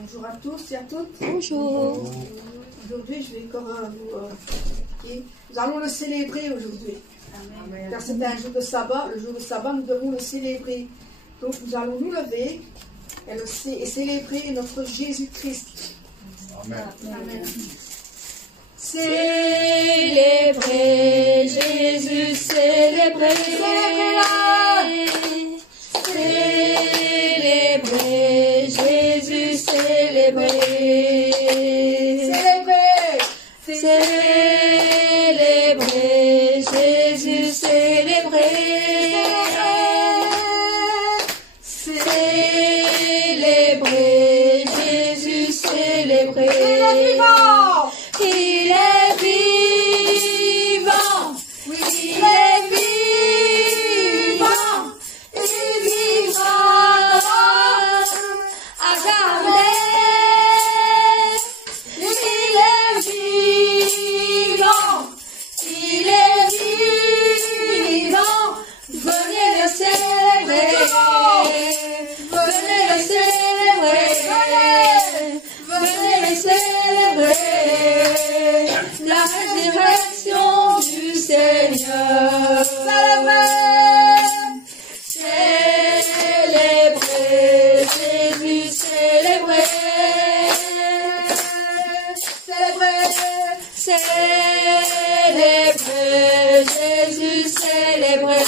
Bonjour à tous et à toutes. Bonjour. Aujourd'hui, je vais encore nous allons le célébrer aujourd'hui. Car c'est un jour de sabbat. Le jour de sabbat, nous devons le célébrer. Donc, nous allons nous lever et célébrer notre Jésus-Christ. Amen. Amen. Célébrez Jésus, célébrez. Célébrez Jésus, célébrez. Célébrez Jésus, célébrez. Célébrez Jésus, célébrez. Il est vivant. Oui, il est vivant. Il vivra à jamais. Il est vivant. Il est vivant. Venez le célébrer. Venez le célébrer. Venez le célébrer. La résurrection du Seigneur. Célébrez Jésus, célébrez. Célébrez Jésus, célébrez.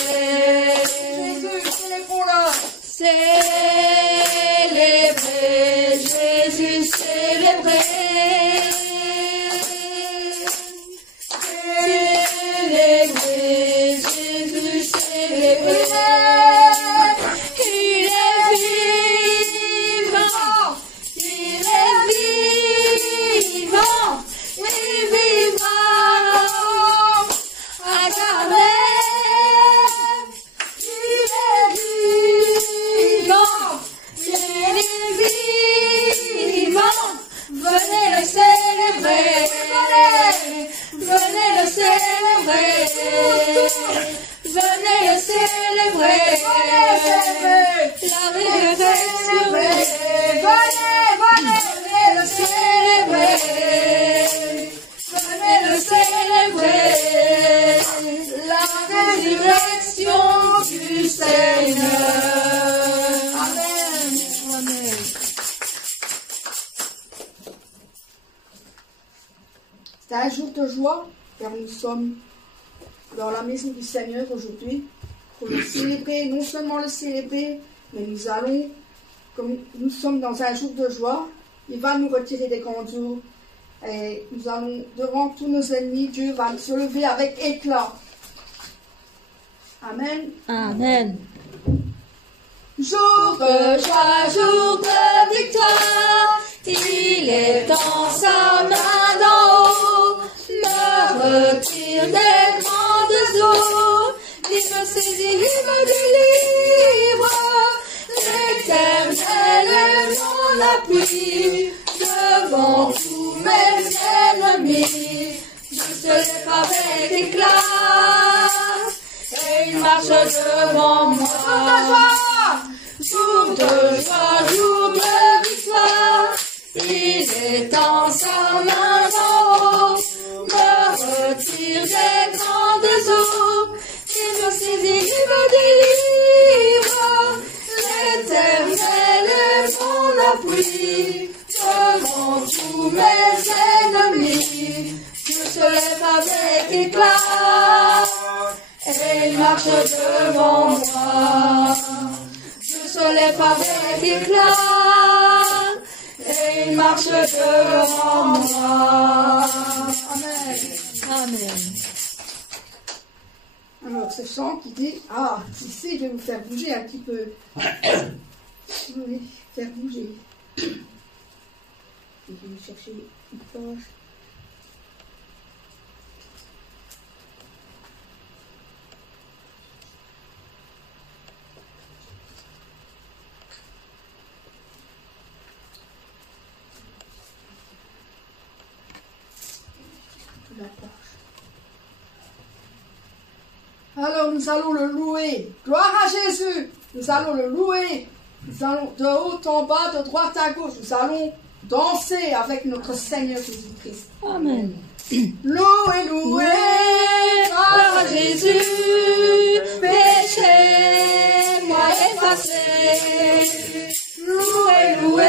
Célébrez Jésus, célébrez. Célébrez Jésus, célébrez. Il est vivant. Il est vivant. Il vivra à jamais. Il est vivant. Il est vivant. Venez le célébrer. Venez le célébrer. Venez le célébrer. La résurrection. Venez le célébrer. Venez le célébrer. La résurrection du Seigneur. Amen. Amen. C'est un jour de joie, car nous sommes dans la maison du Seigneur aujourd'hui pour le célébrer, non seulement le célébrer, mais nous allons, comme nous sommes dans un jour de joie, il va nous retirer des grands jours et nous allons, devant tous nos ennemis, Dieu va se lever avec éclat. Amen. Amen. Jour de joie, Jour de victoire, il est dans sa main d'en haut, me retire des grandes eaux, il me saisit, il me délivre, l'Éternel est mon appui, devant tous mes ennemis, je se lève avec éclat, et il marche devant moi. Jour de joie, jour de victoire, il est dans sa main d'en haut, me retire des grandes eaux, il me saisit, il me délivre, l'Éternel est mon appui, devant tous mes ennemis, je se lève avec éclat, et il marche devant moi. Je se lève avec éclat, et il marche devant moi. Amen. Amen. Alors, ce chant qui dit, ici, je vais vous faire bouger un petit peu. Oui, faire bouger. Je vais chercher une page. Alors nous allons le louer. Gloire à Jésus. Nous allons le louer Nous allons de haut en bas, de droite à gauche. Nous allons danser avec notre Seigneur Jésus-Christ. Amen. Loué, loué, Gloire à Jésus, péché, moi effacé. Loué, loué,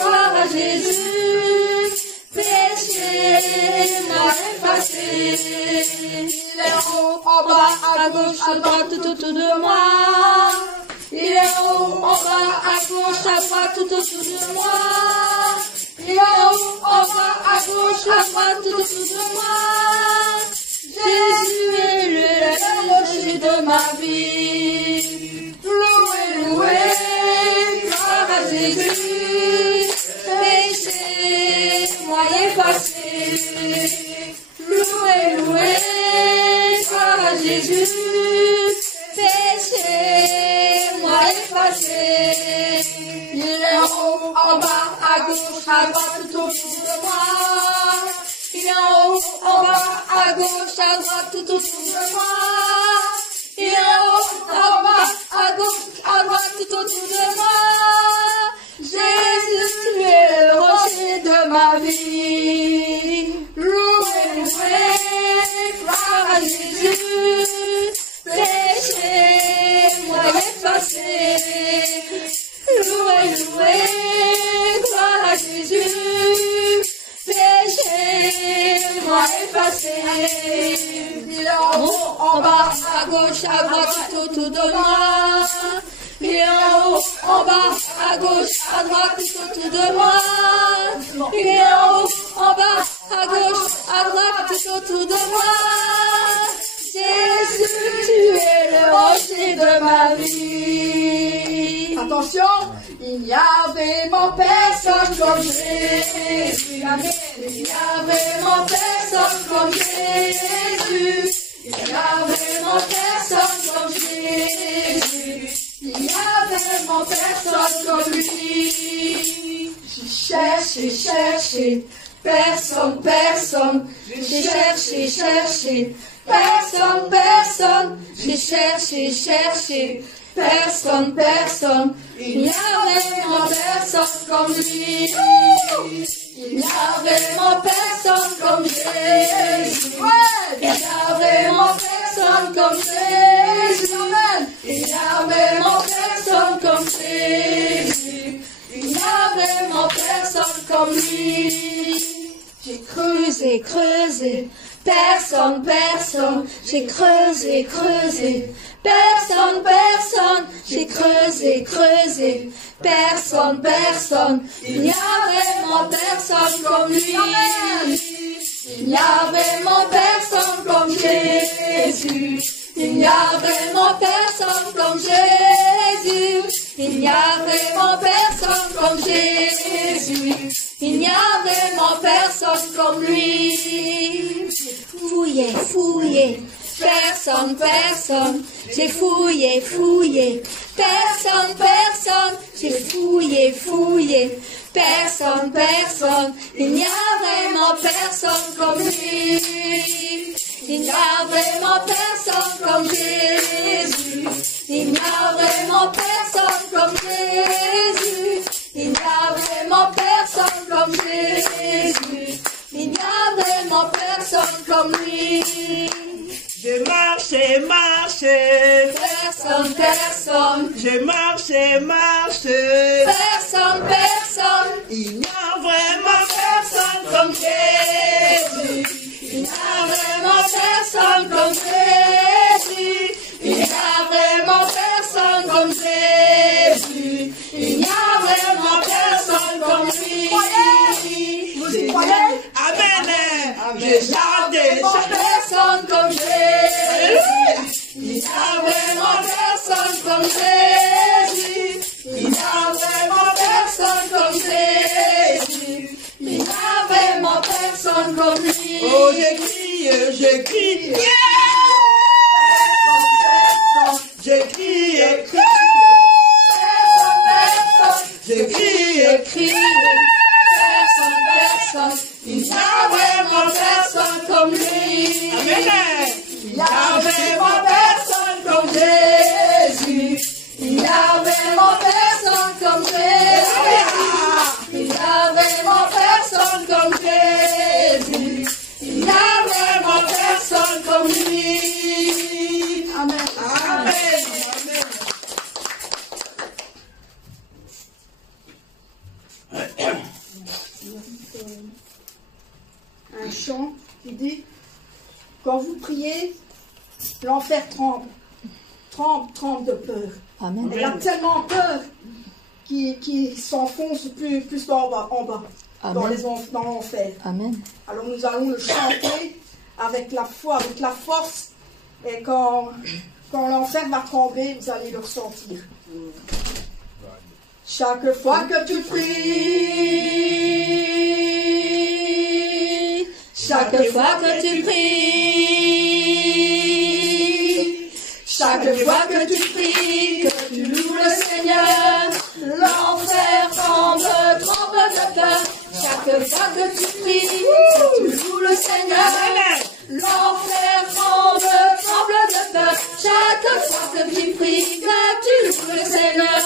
gloire à Jésus, péché, moi effacé. Il est haut, en bas, à gauche, à droite, tout autour de moi. Il est haut, en bas, à gauche, à droite, tout autour de moi. Il est haut, en bas, à gauche, à droite, tout autour de moi. Jésus est le rocher de ma vie. Loué, loué, gloire à Jésus. Péché, moi effacé. Loué, loué, gloire à Jésus. Péché, moi effacé. Il est haut, en bas, à gauche, à droite, tout autour de moi. Il est haut, en bas, à gauche, à droite, tout autour de moi. Il est haut, en bas, à gauche, à droite, tout autour de moi. Jésus, tu es le rocher de ma vie. Loué, loué, gloire à Jésus. Péché, moi effacé. Loué, loué, gloire à Jésus. Péché, moi effacé. Il est en haut, en bas, à gauche, à droite, tout autour de moi. Il est en haut, en bas, à gauche, à droite, tout autour de moi. Il est en haut, en bas, à gauche, à droite, tout autour de moi. Jésus, tu es le rocher de ma vie. Attention, il n'y a vraiment personne comme Jésus. Il n'y a vraiment personne comme Jésus. Il n'y a vraiment personne comme Jésus. Il n'y a vraiment personne comme lui. J'ai cherché, personne. J'ai cherché, personne. J'ai cherché, personne. Il n'y a vraiment personne comme lui. Il n'y a vraiment personne comme Jésus. Il n'y a vraiment personne comme Jésus. Il n'y a vraiment personne comme Jésus. Il n'y a vraiment personne comme lui. J'ai creusé, personne. J'ai creusé, personne. J'ai creusé, personne. Il n'y a vraiment personne comme lui. Il n'y a vraiment personne comme Jésus. Il n'y a vraiment personne comme Jésus. Il n'y a vraiment personne comme Jésus. Il n'y a vraiment personne comme lui. Fouillé, personne. J'ai fouillé, personne. J'ai fouillé, personne. Il n'y a vraiment personne comme lui. Il n'y a vraiment personne comme Jésus. Il n'y a vraiment personne comme Jésus. Il n'y a vraiment personne comme Jésus. Il n'y a vraiment personne comme lui. J'ai marché. Personne. J'ai marché. Personne. Il n'y a vraiment personne comme Jésus. Il n'y a vraiment personne comme Jésus. Il n'y a vraiment personne comme Jésus. Il n'y a vraiment personne comme lui. Vous y croyez? Amen. Déjà. Personne comme Jésus. Il n'y a vraiment personne comme Jésus. Il n'y a vraiment personne comme Jésus. Il n'y a vraiment personne comme lui. Oh, j'ai crié. J'ai crié. Personne. Il n'y a vraiment personne comme lui. Amen. Il n'y a vraiment personne comme Jésus. Il n'y a vraiment personne un chant qui dit, quand vous priez, l'enfer tremble. Tremble de peur. Amen. Il y a tellement peur qui s'enfonce plus en bas, Amen. dans l'enfer. Amen. Alors nous allons le chanter avec la foi, avec la force. Et quand l'enfer va tomber, vous allez le ressentir. Chaque fois que tu pries, Chaque fois que tu pries, chaque fois que tu pries, que tu loues le Seigneur, l'enfer tremble de peur. Chaque fois que tu pries, que tu loues le Seigneur, l'enfer tremble de peur. Chaque fois que tu pries, que tu loues le Seigneur,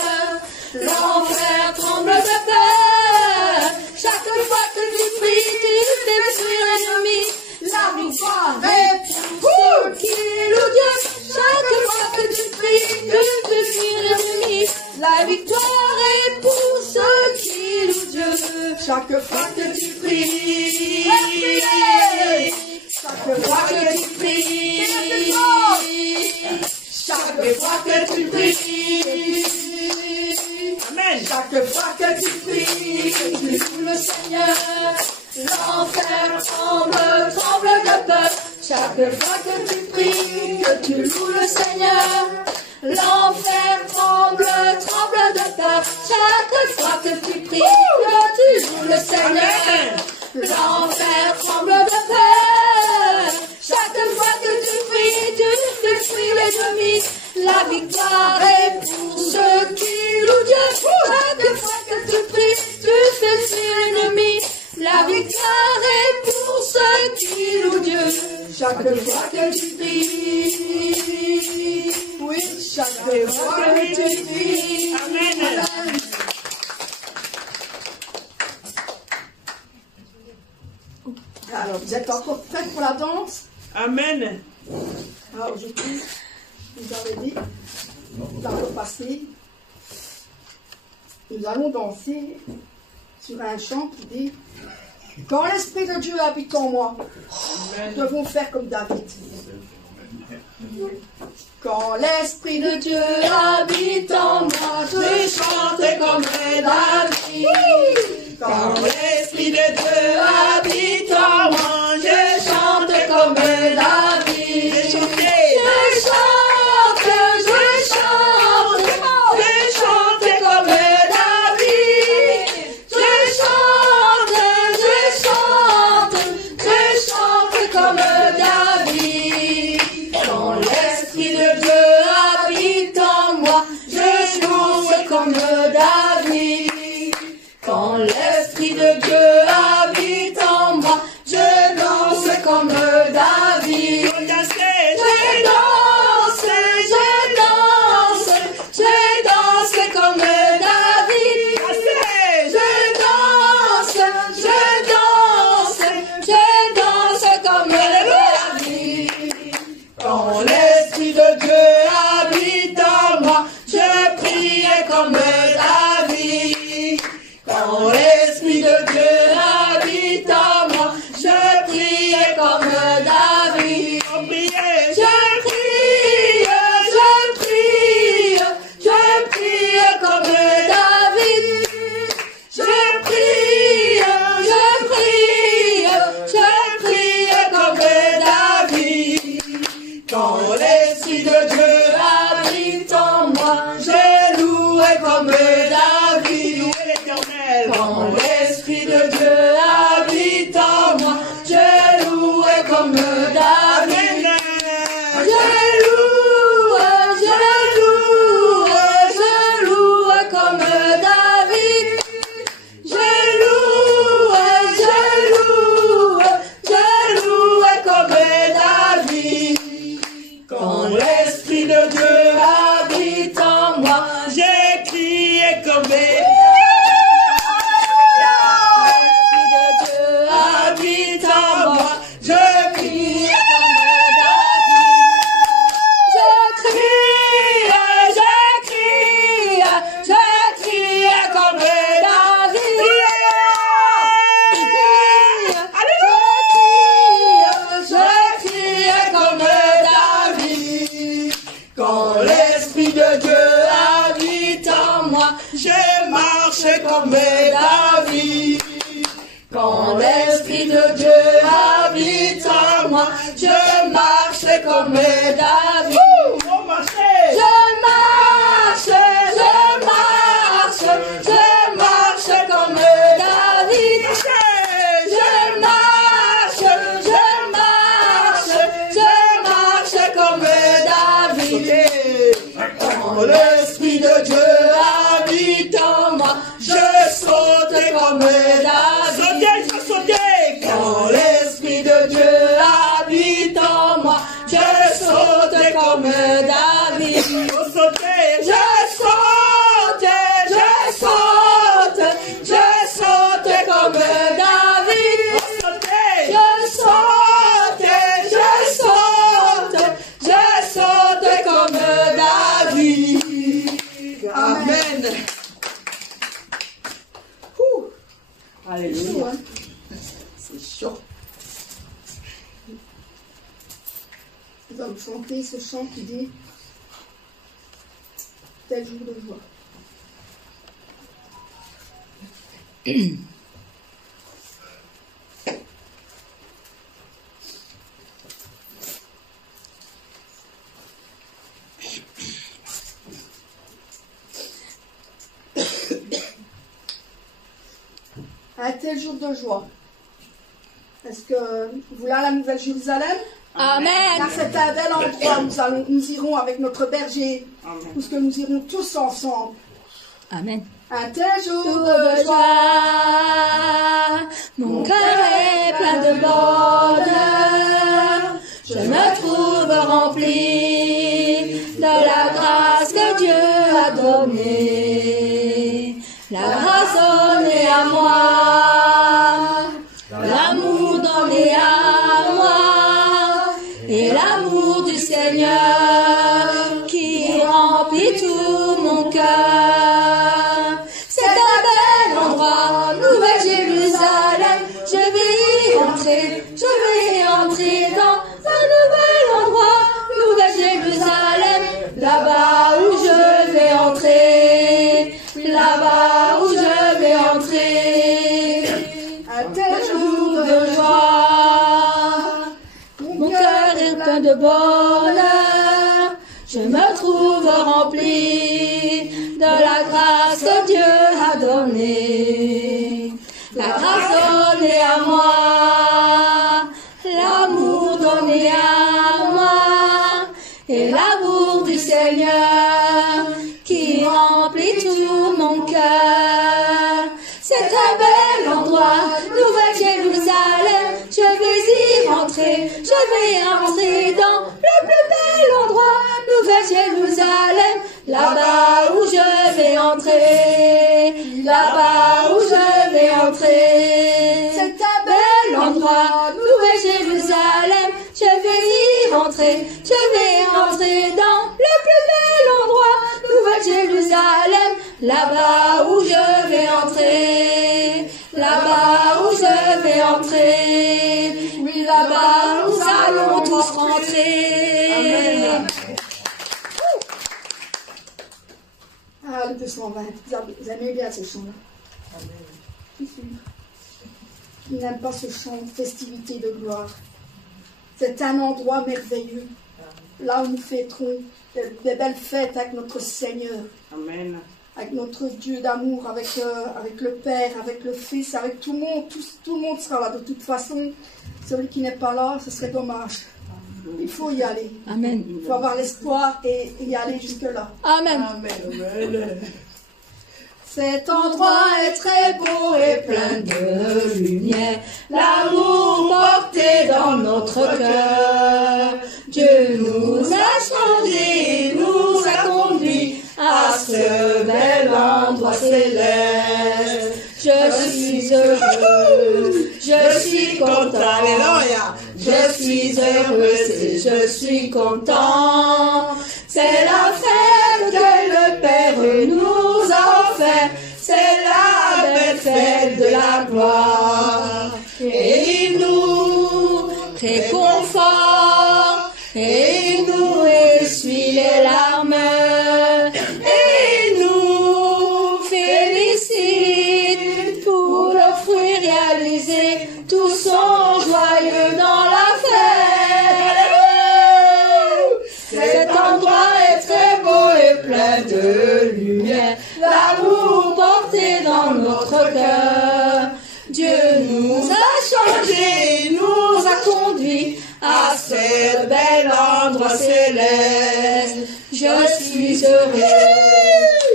l'enfer tremble de peur. Chaque fois que tu pries, tu détruis l'ennemi. La victoire est pour ceux qui louent Dieu. Chaque fois que tu pries, tu détruis l'ennemi. La victoire est pour ceux qui louent Dieu. chaque fois que tu pries, Chaque fois que tu pries, chaque fois que tu pries, Amen. chaque fois que tu pries, que tu loues le Seigneur, l'enfer tremble de peur. Chaque fois que tu pries, que tu loues le Seigneur, l'enfer tremble de peur. Chaque fois que tu pries, que tu loues le Seigneur, l'enfer tremble de peur. Chaque fois que tu pries, tu détruis l'ennemi. La victoire est pour ceux qui louent Dieu. Chaque fois que tu pries, tu détruis l'ennemi. La victoire est pour ceux qui louent Dieu. Chaque fois que tu pries, oui, chaque fois que tu pries. Amen. Alors, vous êtes encore prêts pour la danse? Amen. Alors, aujourd'hui, vous avez dit, dans le passé, nous allons danser sur un chant qui dit, quand l'Esprit de Dieu habite en moi, nous devons faire comme David. Quand l'Esprit de Dieu habite en moi, je chante comme David. Quand l'Esprit de Dieu habite en moi, je chante comme David. Je chante comme David. Je chante comme David. Quand l'Esprit de Dieu habite en moi, je chante comme David. Quand l'Esprit de Dieu habite marche comme David. Quand l'Esprit de Dieu habite en moi, je marche comme David. Oh, marchez. Je marche comme David. Je marche comme David. Quand l'Esprit de Dieu habite en moi, je saute comme David. Sautez. Quand l'Esprit de Dieu habite en moi, je saute comme David. Sautez. Je saute comme David. Je saute comme David. Amen. Alléluia. C'est chaud. Nous allons chanter ce chant qui dit tel jour de joie. Un tel jour de joie. Est-ce que voilà la nouvelle Jérusalem? Amen. Car c'est un bel endroit où nous irons avec notre berger, où nous irons tous ensemble. Amen. Un tel jour De de joie. joie, mon cœur est plein de bonheur. Je me trouve rempli de la grâce que Dieu a donnée. La grâce donnée à moi, l'amour donné à moi, et l'amour du Seigneur qui remplit tout mon cœur. C'est un bel endroit, Nouvelle Jérusalem. Je vais y entrer dans un nouvel endroit, Nouvelle Jérusalem. Là-bas où je vais entrer, là-bas où je vais entrer. Un tel jour De joie, mon cœur est plein de bonheur. Je me trouve rempli de la grâce que Dieu a donnée. La grâce donnée à moi, l'amour donné à moi, et l'amour du Seigneur qui remplit tout mon cœur. C'est un bel endroit, Nouvelle Jérusalem. Je vais y rentrer, dans le plus bel endroit, Nouvelle Jérusalem. Là-bas où je vais entrer, là-bas où je vais entrer. C'est un bel endroit, Nouvelle Jérusalem. Je vais y rentrer, dans le plus bel endroit, Nouvelle Jérusalem. Là-bas où je vais entrer, là-bas où je vais entrer. Oui, là-bas nous allons tous rentrer. Amen. Ah, le 220. Vous aimez bien ce chant-là? Qui n'aime pas ce chant festivité de gloire? C'est un endroit merveilleux, là où nous fêterons des belles fêtes avec notre Seigneur, Amen. avec notre Dieu d'amour, avec le Père, avec le Fils, avec tout le monde. Tout le monde sera là. De toute façon, celui qui n'est pas là, ce serait dommage. Il faut y aller. Amen. Il faut avoir l'espoir et y aller jusque-là. Amen. Amen. Cet endroit est très beau et plein de lumière, l'amour porté dans notre cœur. Dieu nous a changés, nous a conduits à ce bel endroit céleste. Je suis heureux, je suis content. Alléluia. Je suis heureuse et je suis content. C'est la fête que le Père nous a offerte. C'est la belle fête de la gloire. Et il nous réconforte. Et il nous essuie les larmes. Et il nous félicite. tous sont joyeux dans la fête. Cet endroit est très beau et plein de lumière, l'amour porté dans notre cœur. Dieu nous a changés, nous a conduits à ce bel endroit céleste. Je suis heureux,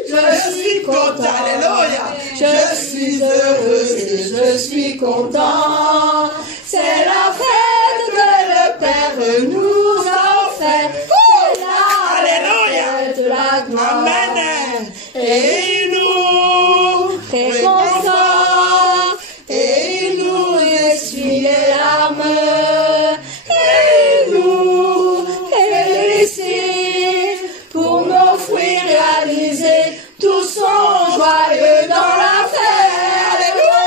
je suis content, alléluia. Je suis heureux et je suis content. C'est la fête que le Père nous a offerte. C'est la fête de la gloire. Amen. Et il nous réconfort, et il nous essuie les larmes, et il nous félicite pour nos fruits réalisés. Tous sont joyeux dans la fête. Alléluia.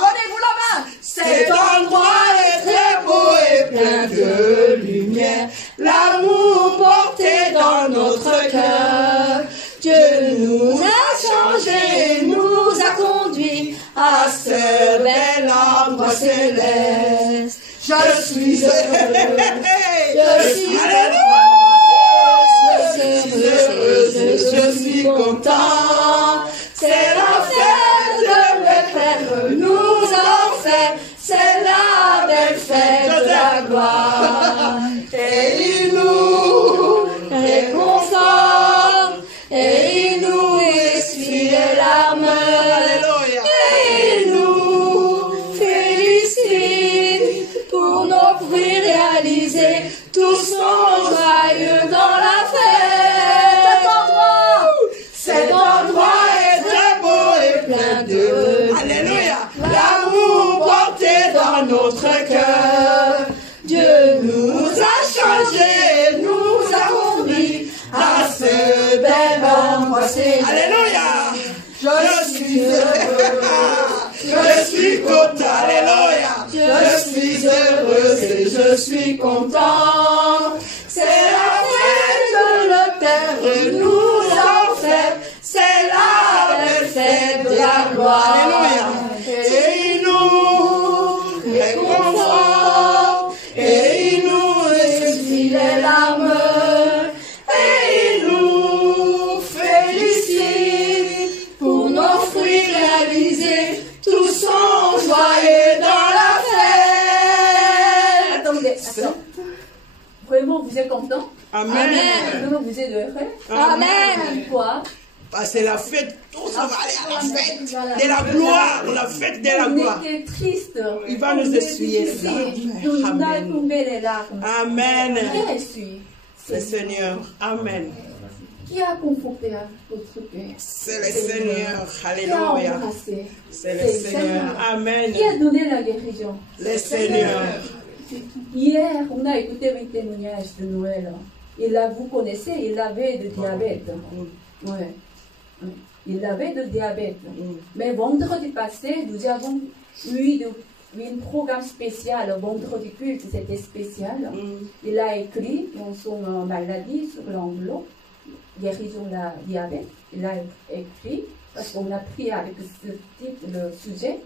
Donnez-vous la main. Cet endroit est très beau et plein de lumière, l'amour porté dans notre cœur. Dieu nous a changés, nous a conduits à ce bel endroit céleste. Je suis heureux, je suis heureux, je suis content. C'est la fête que le Père nous a offerte, c'est la belle fête de la gloire. Et il nous réconforte, et il nous essuie les larmes, et il nous félicite pour nos fruits réalisés. Tous sont joyeux dans la fête. Cet endroit est très beau et plein de alléluia, l'amour porté dans notre cœur. Dieu nous a changés, nous a conduits à ce bel endroit céleste. Alléluia. Je suis heureux, Je suis content. Alléluia. je suis heureux et je suis content. C'est la fête que le Père nous a offerte, c'est la belle fête de la gloire. Alléluia. Et il nous réconforte, et il nous essuie les larmes, et il nous félicite pour nos fruits réalisés. Tous sont joyeux dans la fête. Attendez, attends. Vraiment, vous êtes content? Amen. Vraiment, vous êtes heureux? Amen. Pourquoi? C'est la fête, tout ça va aller à la fête de la gloire, la fête de la gloire. On était triste. Il va nous essuyer les Nous larmes. avons Amen. tombé les larmes. Amen. Qui essuie? Le Seigneur. Amen. Qui a conforté votre cœur? C'est le Seigneur. Qui a Alléluia. embrassé? C'est le Seigneur. Amen. Qui a donné la guérison? Le Seigneur. Hier, on a écouté un témoignage de Noël. Vous connaissez, il avait de diabète. Ouais. Il avait de diabète. Mais vendredi passé, nous avons eu un programme spécial. Vendredi culte, c'était spécial. Il a écrit dans son maladie sur l'enveloppe, guérison de la diabète. Il a écrit, parce qu'on a pris avec ce type de sujet.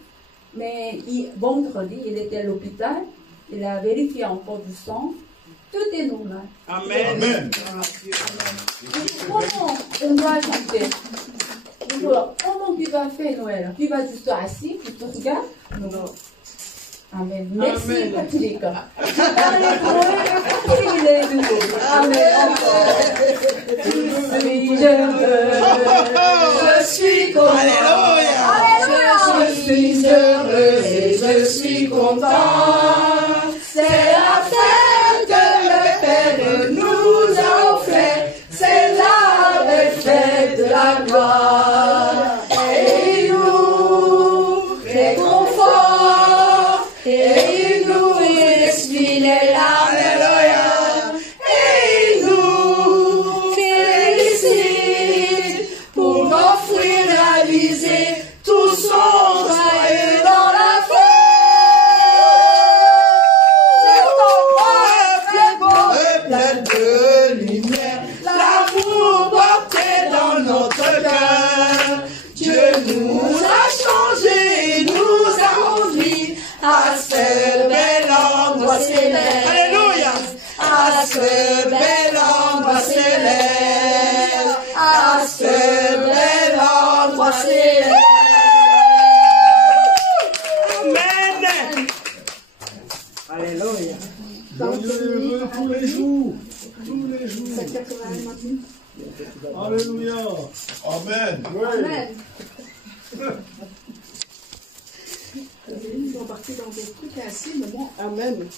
Mais vendredi, il était à l'hôpital. Il a vérifié encore du sang. Tout est normal. Amen. Amen. Comment on doit chanter? Comment tu vas faire Noël? Tu vas juste assis, tu te regardes? Non. Amen. Merci Amen. Patrick. Il est nouveau. Amen. Je suis content. Alléluia. Je suis heureux et je suis content. C'est la fête que le Père nous a offerte. C'est la belle fête de la gloire. Et il nous réconforte. Et il nous essuie les larmes. Alléluia. Et il nous félicite pour nos fruits réalisés. Tous sont joyeux dans la fête. Cet endroit est Plein de lumière, l'amour porté dans notre cœur. Dieu nous a changés, nous a conduits céleste. Alléluia. À ce bel endroit céleste. À ce bel endroit céleste. Amen. Alléluia. Heureux tous les jours. Tous les jours. Alléluia. Amen. Amen. Ils vont partir dans des trucs assez, mais bon, amen.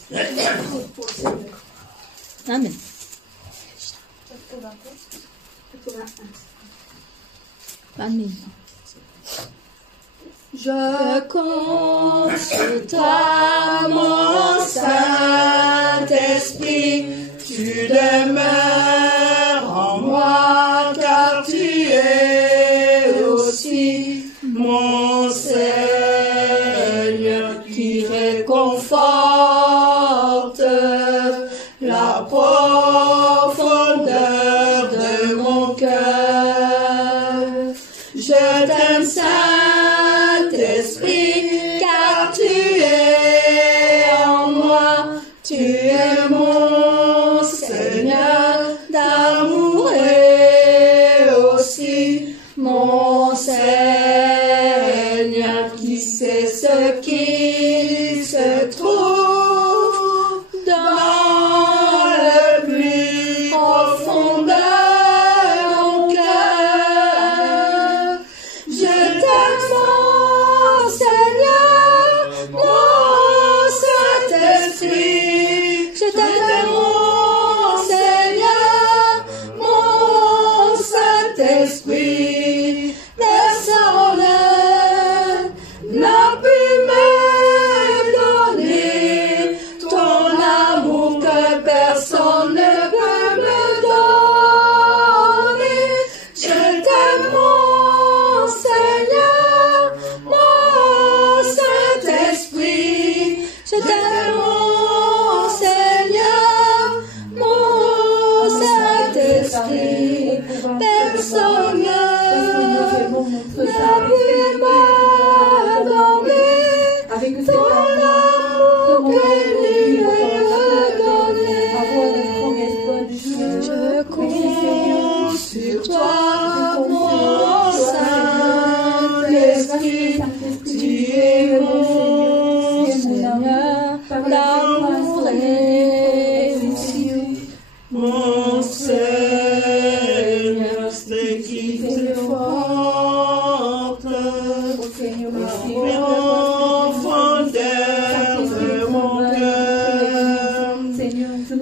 Amen. 81. Je compte sur toi, mon Saint-Esprit, tu demeures en moi, car tu es aussi mon Seigneur qui réconforte la profondeur de mon cœur. Je t'aime, Saint-Esprit, car tu es en moi, tu es mon Seigneur d'amour et aussi mon Seigneur qui sait ce qui se trouve dans le plus profond de mon cœur. Je t'aime, mon Seigneur, mon Saint-Esprit. Je t'aime, mon Seigneur, mon Saint-Esprit. Personne n'a pu me donner ton amour que personne ne peut me donner. Je t'aime, mon Seigneur, mon Saint-Esprit. Je t'aime, mon Seigneur, mon Saint-Esprit. Personne n'a pu me donner ton amour que lui me donner. Je compte sur toi, mon Saint-Esprit. Tu es mon Seigneur d'amour et aussi mon Seigneur, c'est qui te porte au profondeur de mon cœur.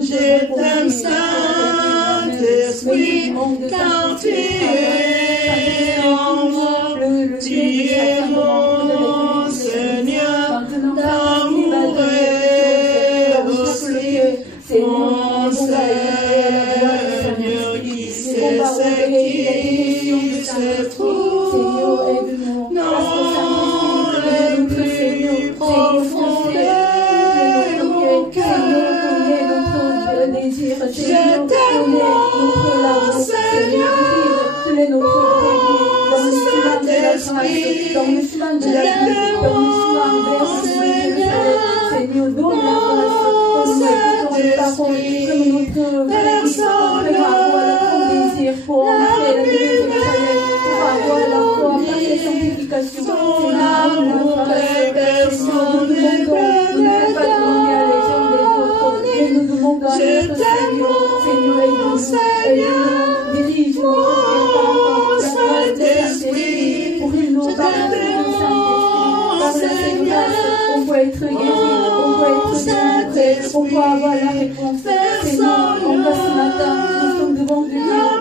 Je t'aime, Saint-Esprit, car tu es en moi, tu es mon Seigneur d'amour et aussi mon Seigneur qui sait ce qui se trouve dans le plus profond de mon cœur. Je t'aime, mon Seigneur, mon Saint-Esprit. Je t'aime, mon Seigneur, mon Saint-Esprit. Personne n'a ton amour que personne ne peut me donner. Je t'aime, mon Seigneur, mon Saint-Esprit. Je t'aime, mon Seigneur, on peut être guéri, on peut être délivré, on peut avoir la réponse. Seigneur, on va ce matin, nous sommes devant Dieu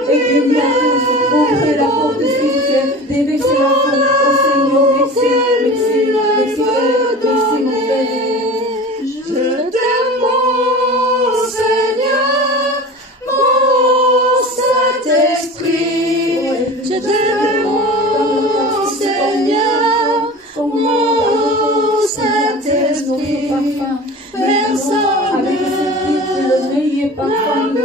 et bénis à tous. Ouvrez la porte spirituelle, déversez la foi au Seigneur. Merci, merci, merci, mon Père. Je t'aime, mon Seigneur, mon Saint-Esprit. Je t'aime, mon Seigneur, mon Saint-Esprit. Personne avec ce Christ, le meilleur parfum de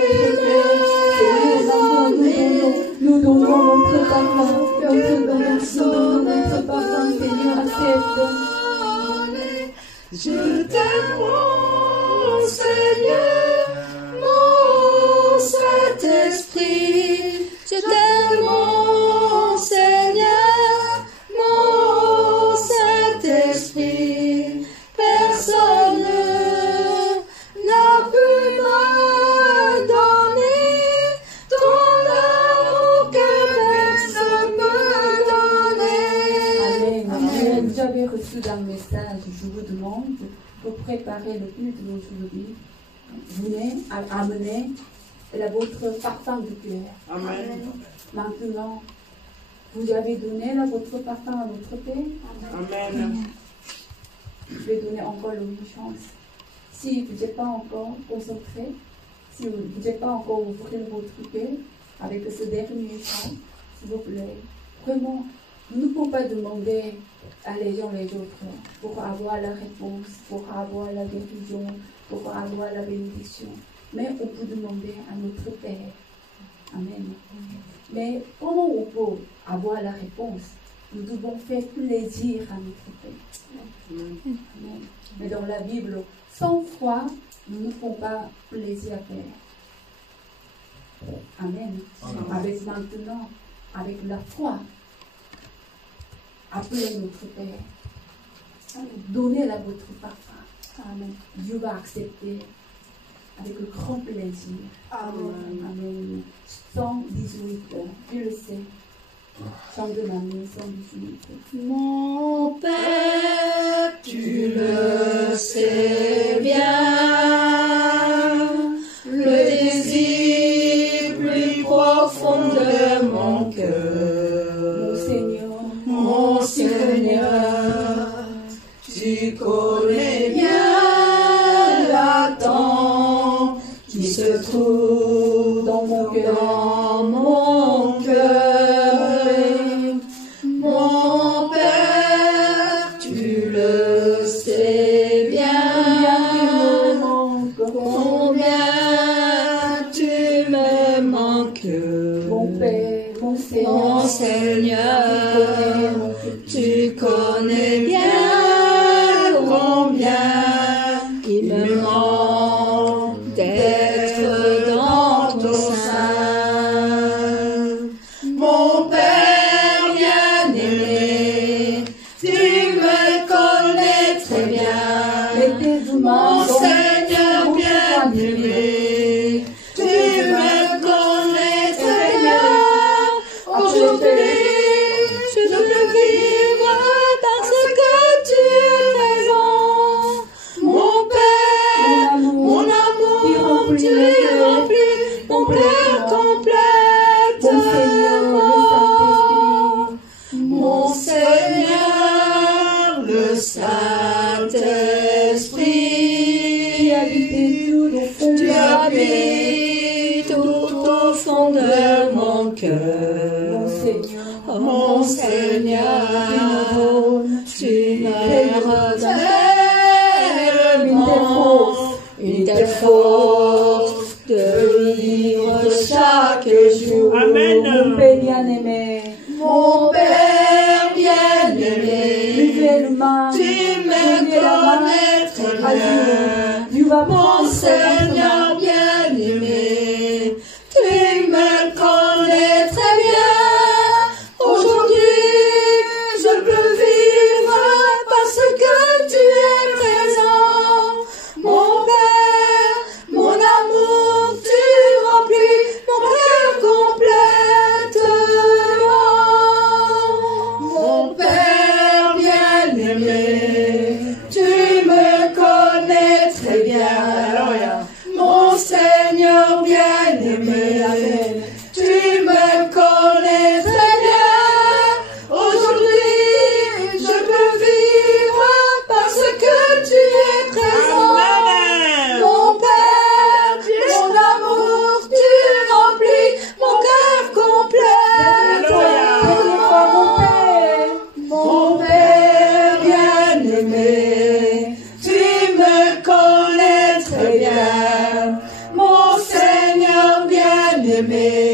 nous donnons notre parfum, nous donnons notre parfum, Seigneur, accepte. Je t'aime, mon Seigneur. Vous avez reçu dans le message, je vous demande, pour préparer le culte d'aujourd'hui, venez amener votre parfum de pierre. Amen. Maintenant, vous avez donné votre parfum à notre Père. Amen. Je vais donner encore une chance. Si vous n'êtes pas encore concentré, si vous n'êtes pas encore ouvrir votre cœur avec ce dernier chant, s'il vous plaît, vraiment, nous ne pouvons pas demander à les uns les autres pour avoir la réponse, pour avoir la guérison, pour avoir la bénédiction. Mais on peut demander à notre Père. Amen. Mais comment on peut avoir la réponse? Nous devons faire plaisir à notre Père. Amen. Mais dans la Bible, sans foi, nous ne pouvons pas plaisir à Père. Amen. Avec maintenant, avec la foi, appelez notre Père. Donnez-la votre parfum. Amen. Dieu va accepter avec grand plaisir. Amen. Amen. 118, tu le sais. Chant de l'année 118. Mon Père, tu le sais bien, le désir plus profond de mon cœur. Mon Seigneur, tu connais bien l'attente qui se trouve dans mon cœur. Mon Père, tu le sais bien, combien tu me manques. Mon Père, mon Seigneur, tu connais bien combien il me manque d'être dans ton sein. Mon Père bien-aimé, tu me connais très bien. Mon Seigneur bien-aimé, tu me connais très bien. Aujourd'hui, je veux vivre parce que tu es présent. Mon Père, mon amour, tu remplis mon cœur complètement. Mon Seigneur, le Saint-Esprit, tu habites tout au fond de mon cœur. Mon Seigneur, tu me redonnes une telle force de vivre chaque jour. Amen. Mon Père bien-aimé, Mon Père bien-aimé, levez le main, tu me connais très bien. Dieu va Mon prendre Seigneur bien-aimé, tu me connais très bien. Aujourd'hui, je peux vivre parce que tu es présent. Mon Père, mon amour, tu remplis mon cœur complètement. Mon Père bien-aimé, tu me connais très bien. Mon Seigneur bien-aimé, tu me connais très bien. Aujourd'hui, je peux vivre parce que tu es présent. Mon Père, mon amour, tu remplis mon cœur complètement. Mon Père bien-aimé, tu me connais très bien. Mon Seigneur bien-aimé,